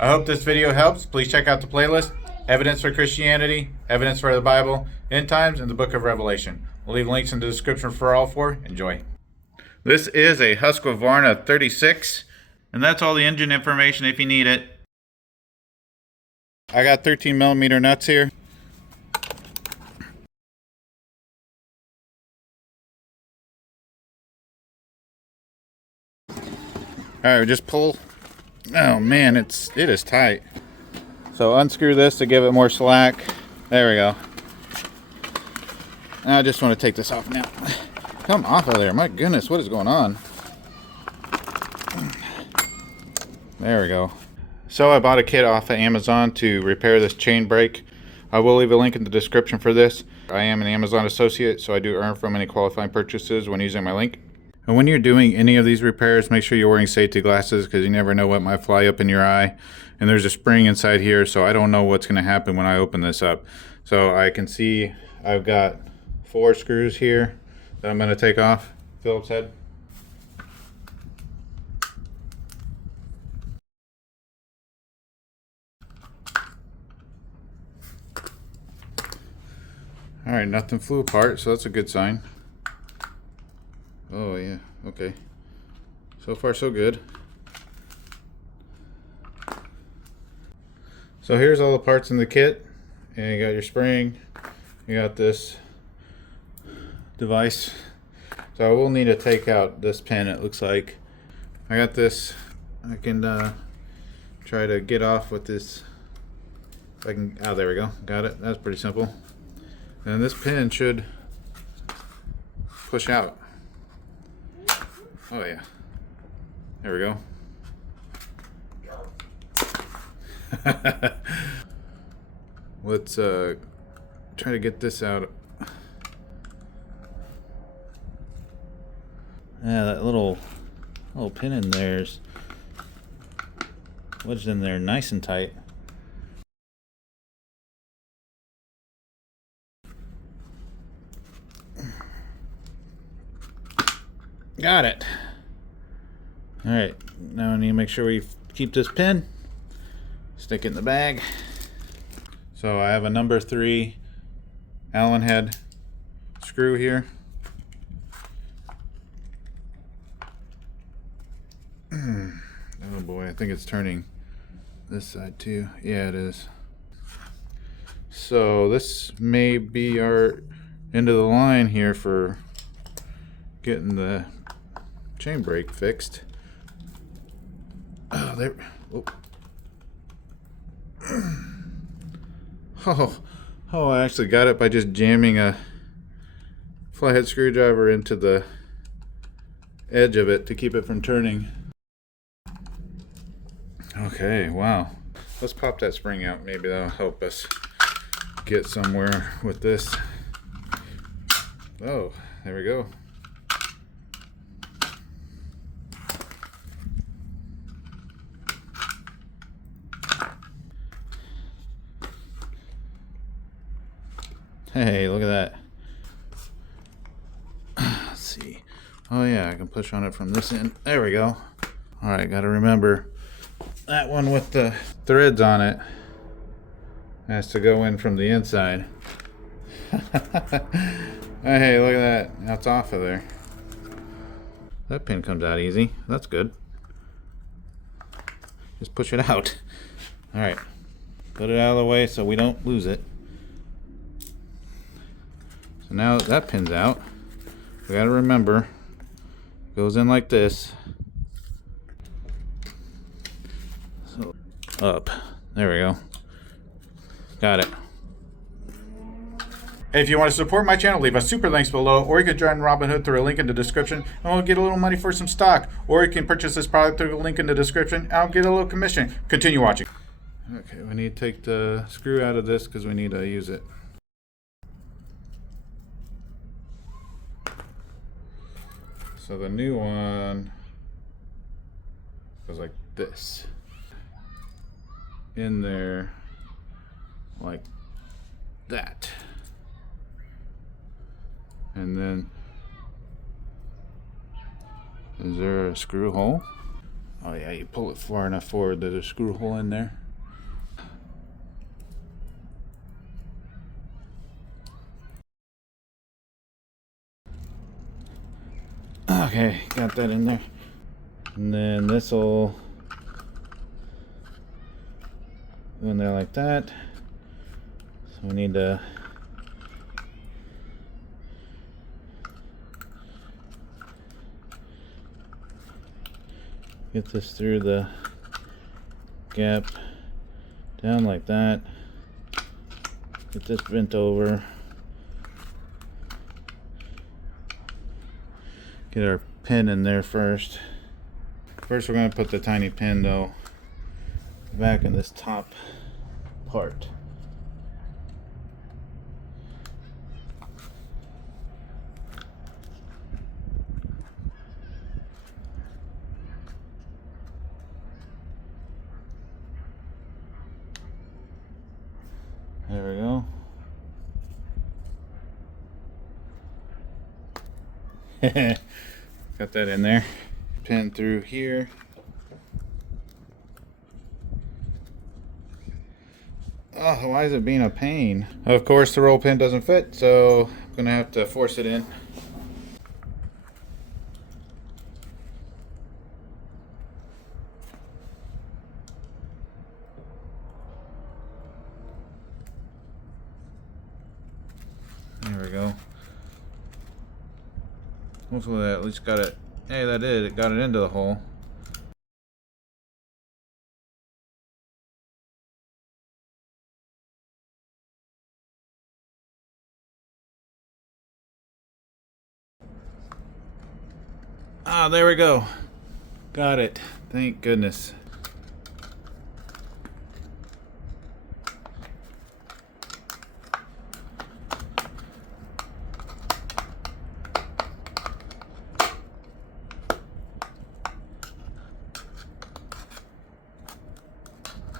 I hope this video helps. Please check out the playlist, Evidence for Christianity, Evidence for the Bible, End Times, and the Book of Revelation. We'll leave links in the description for all four. Enjoy. This is a Husqvarna 36, and that's all the engine information if you need it. I got 13 millimeter nuts here. Alright, we just pull. Oh man, it is tight. So unscrew this to give it more slack. There we go. I just want to take this off now. Come off of there. My goodness, what is going on? There we go. So I bought a kit off of Amazon to repair this chain brake. I will leave a link in the description for this. I am an Amazon associate, so I do earn from any qualifying purchases when using my link. And when you're doing any of these repairs, make sure you're wearing safety glasses because you never know what might fly up in your eye. And there's a spring inside here, so I don't know what's going to happen when I open this up. So I can see I've got 4 screws here that I'm going to take off Phillips head. Alright, nothing flew apart, so that's a good sign. Oh yeah, okay. So far so good. So here's all the parts in the kit. And you got your spring, you got this device. So I will need to take out this pin, it looks like. I got this. I can try to get off with this. If I can, oh there we go, got it. That's pretty simple. And this pin should push out. Oh yeah, there we go. Let's try to get this out. Yeah, that little pin in there's wedged in there nice and tight. Got it. Alright, now I need to make sure we keep this pin. Stick it in the bag. So I have a number 3 Allen head screw here. Oh boy, I think it's turning this side too. Yeah, it is. So this may be our end of the line here for getting the chain brake fixed. Oh, there. Oh, I actually got it by just jamming a flathead screwdriver into the edge of it to keep it from turning. Okay, wow. Let's pop that spring out. Maybe that'll help us get somewhere with this. Oh, there we go. Hey, look at that. Let's see. Oh yeah, I can push on it from this end. There we go. Alright, gotta remember that one with the threads on it has to go in from the inside. Hey, look at that. Now it's off of there. That pin comes out easy. That's good. Just push it out. Alright. Put it out of the way so we don't lose it. So now that pin's out, we gotta remember, it goes in like this. So up. There we go. Got it. If you want to support my channel, leave us super links below, or you can join Robinhood through a link in the description, and we'll get a little money for some stock. Or you can purchase this product through the link in the description, and I'll get a little commission. Continue watching. Okay, we need to take the screw out of this because we need to use it. So the new one goes like this. In there like that. And then, is there a screw hole? Oh yeah, you pull it far enough forward that there's a screw hole in there. Okay, got that in there. And then this will go in there like that. So we need to get this through the gap down like that. Get this bent over. Get our pin in there first. First we're going to put the tiny pin though back in this top part. There we go. Got that in there. Pin through here. Oh, why is it being a pain? Of course the roll pin doesn't fit, so I'm gonna have to force it in. There we go. Hopefully that at least got it. Hey, that did. It got it into the hole. Ah, there we go. Got it. Thank goodness.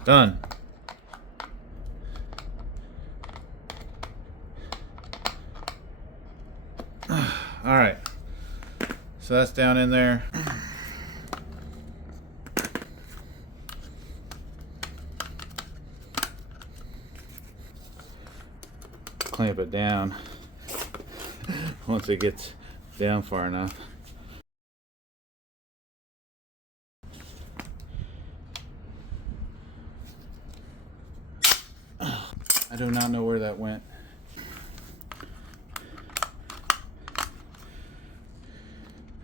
Done. All right. So that's down in there. Clamp it down once it gets down far enough. I do not know where that went.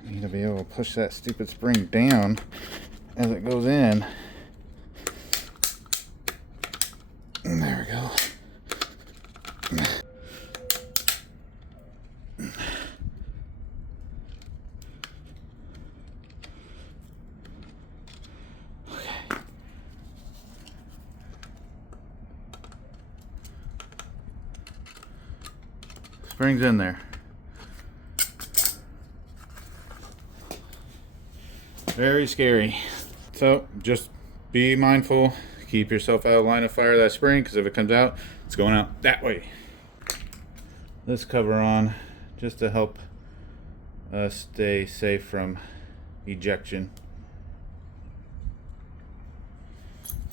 I need to be able to push that stupid spring down as it goes in. There we go. Spring's in there. Very scary. So just be mindful. Keep yourself out of line of fire of that spring, because if it comes out, it's going out that way. This cover on just to help us stay safe from ejection.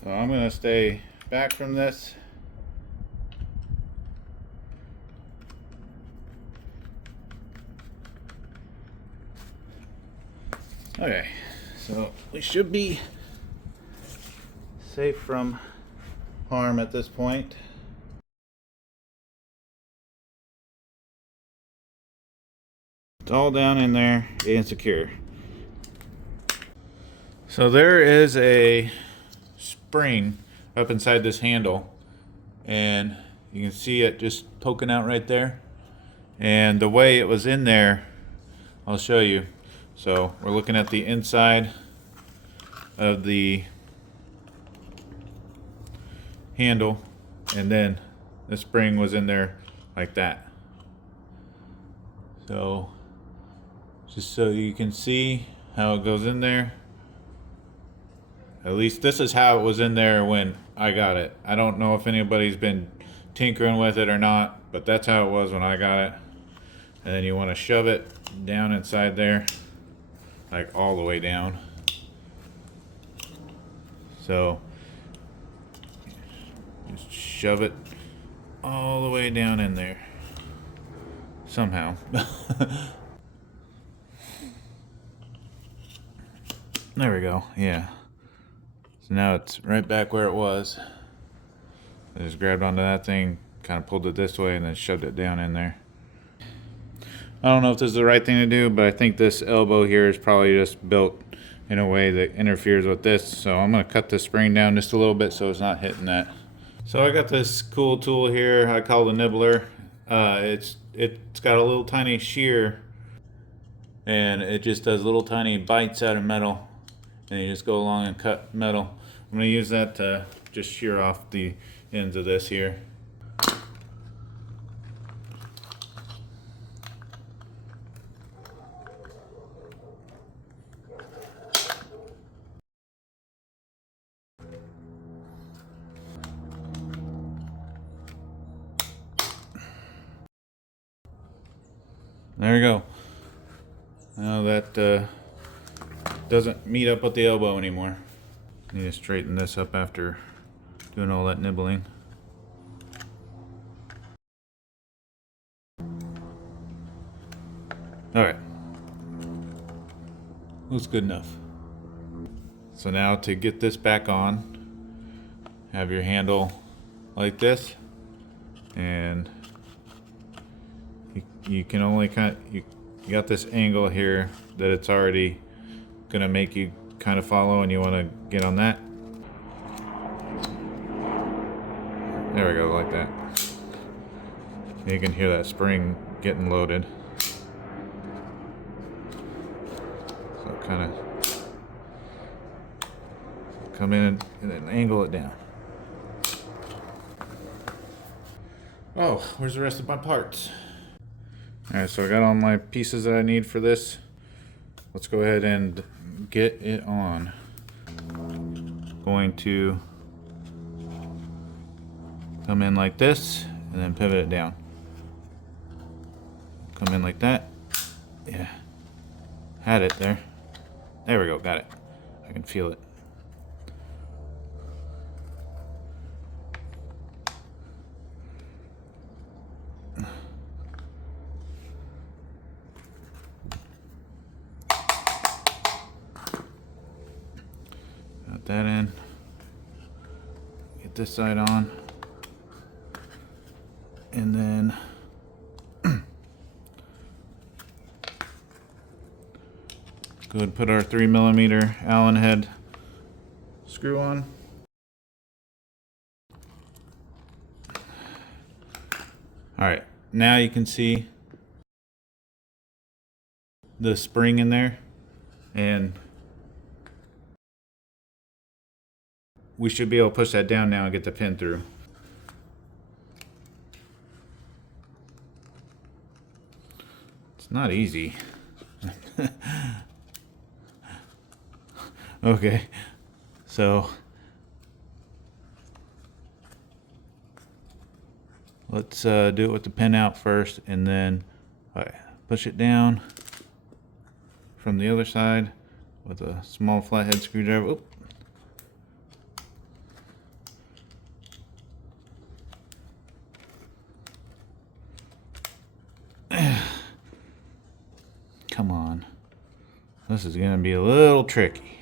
So I'm going to stay back from this. Okay, so we should be safe from harm at this point. It's all down in there and secure. So there is a spring up inside this handle, and you can see it just poking out right there. And the way it was in there, I'll show you. So we're looking at the inside of the handle, and then the spring was in there like that. So just so you can see how it goes in there. At least this is how it was in there when I got it. I don't know if anybody's been tinkering with it or not, but that's how it was when I got it. And then you want to shove it down inside there, like all the way down. So just shove it all the way down in there somehow. There we go. Yeah. So now it's right back where it was. I just grabbed onto that thing, kind of pulled it this way, and then shoved it down in there. I don't know if this is the right thing to do, but I think this elbow here is probably just built in a way that interferes with this. So I'm going to cut the spring down just a little bit so it's not hitting that. So I got this cool tool here I call the nibbler. It's got a little tiny shear, and it just does little tiny bites out of metal, and you just go along and cut metal. I'm going to use that to just shear off the ends of this here. There you go. Now that doesn't meet up with the elbow anymore. Need to straighten this up after doing all that nibbling. Alright. Looks good enough. So now to get this back on, have your handle like this, and you can only you got this angle here that it's already gonna make you kind of follow, and you want to get on that. There we go, like that. You can hear that spring getting loaded. So kind of come in and then angle it down. Oh, where's the rest of my parts? Alright, so I got all my pieces that I need for this. Let's go ahead and get it on. Going to come in like this and then pivot it down. Come in like that. Yeah. Had it there. There we go, got it. I can feel it. Got that in. Get this side on. And then go ahead and put our 3mm Allen head screw on. Alright, now you can see the spring in there, and we should be able to push that down now and get the pin through. It's not easy. Okay, so let's do it with the pin out first, and then push it down from the other side with a small flathead screwdriver. Oop. Come on. This is going to be a little tricky.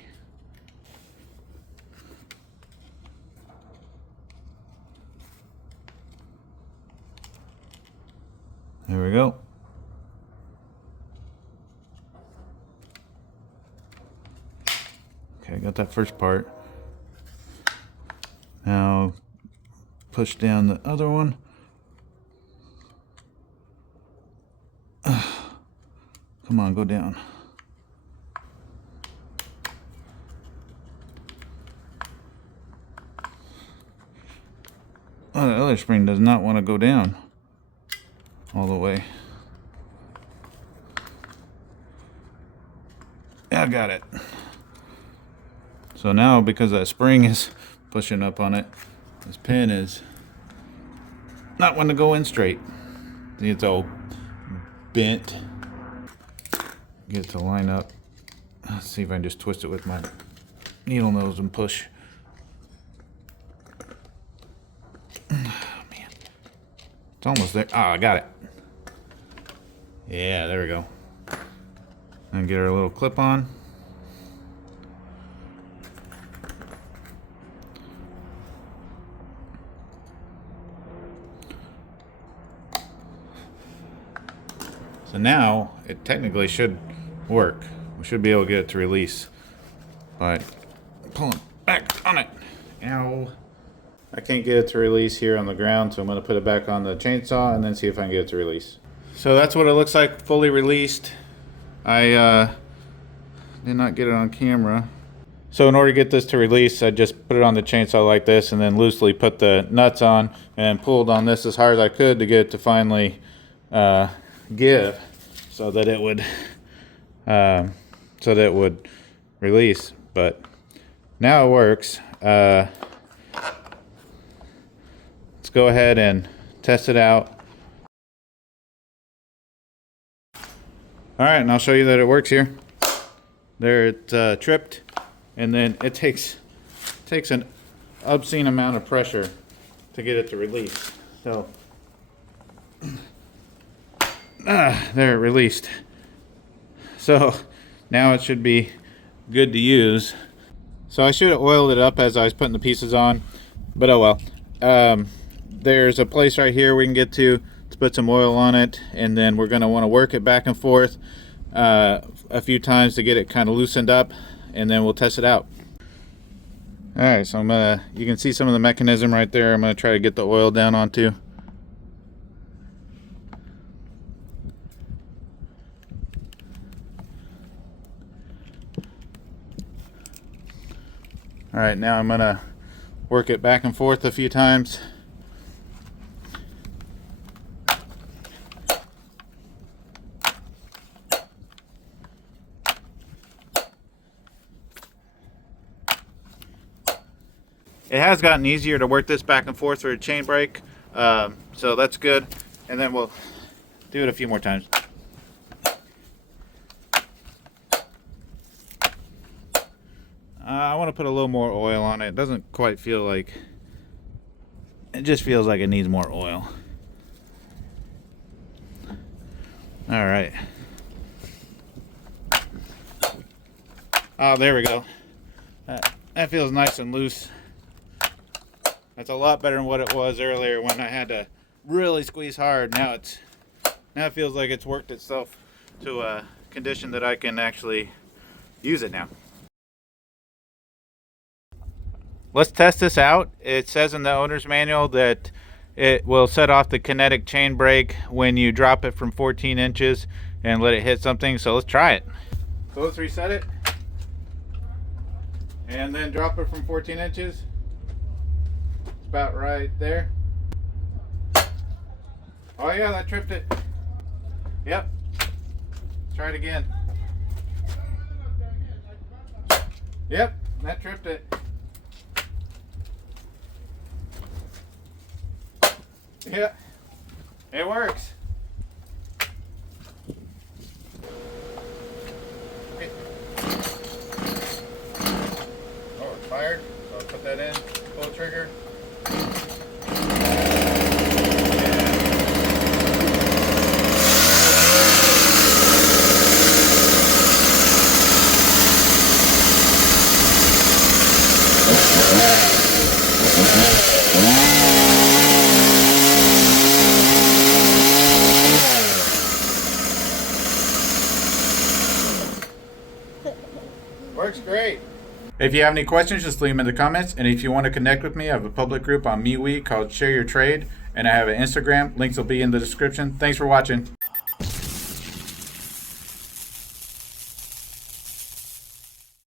There we go. Okay, I got that first part. Now push down the other one. Come on, go down. Oh, the other spring does not want to go down all the way. Yeah, I got it. So now, because that spring is pushing up on it, this pin is not wanting to go in straight. See, it's all bent. Get it to line up. Let's see if I can just twist it with my needle nose and push It's almost there. Oh, I got it. Yeah, there we go. And get our little clip on. So now it technically should work. We should be able to get it to release by pulling back on it. Ow. I can't get it to release here on the ground, so I'm going to put it back on the chainsaw and then see if I can get it to release. So that's what it looks like fully released. I did not get it on camera. So in order to get this to release, I just put it on the chainsaw like this and then loosely put the nuts on and pulled on this as hard as I could to get it to finally give so that it would release. But now it works. Let's go ahead and test it out. All right, and I'll show you that it works here. There, it's tripped, and then it takes an obscene amount of pressure to get it to release. So, there, it released. So now it should be good to use. So I should have oiled it up as I was putting the pieces on, but oh well. There's a place right here we can get to put some oil on it, and then we're going to want to work it back and forth a few times to get it kind of loosened up, and then we'll test it out. Alright, so you can see some of the mechanism right there. I'm going to try to get the oil down onto. Alright, now I'm going to work it back and forth a few times. It has gotten easier to work this back and forth through a chain brake, so that's good. And then we'll do it a few more times. I want to put a little more oil on it. It doesn't quite feel like, it just feels like it needs more oil. All right. Oh, there we go. That feels nice and loose. That's a lot better than what it was earlier when I had to really squeeze hard. Now it feels like it's worked itself to a condition that I can actually use it now. Let's test this out. It says in the owner's manual that it will set off the kinetic chain brake when you drop it from 14 inches and let it hit something. So let's try it. So let's reset it and then drop it from 14 inches. About right there. Oh yeah, that tripped it. Yep. Let's try it again. Yep, that tripped it. Yeah, it works. Oh, it's fired. So I'll put that in. Pull the trigger. Works great. If you have any questions, just leave them in the comments. And if you want to connect with me, I have a public group on MeWe called Share Your Trade. And I have an Instagram. Links will be in the description. Thanks for watching.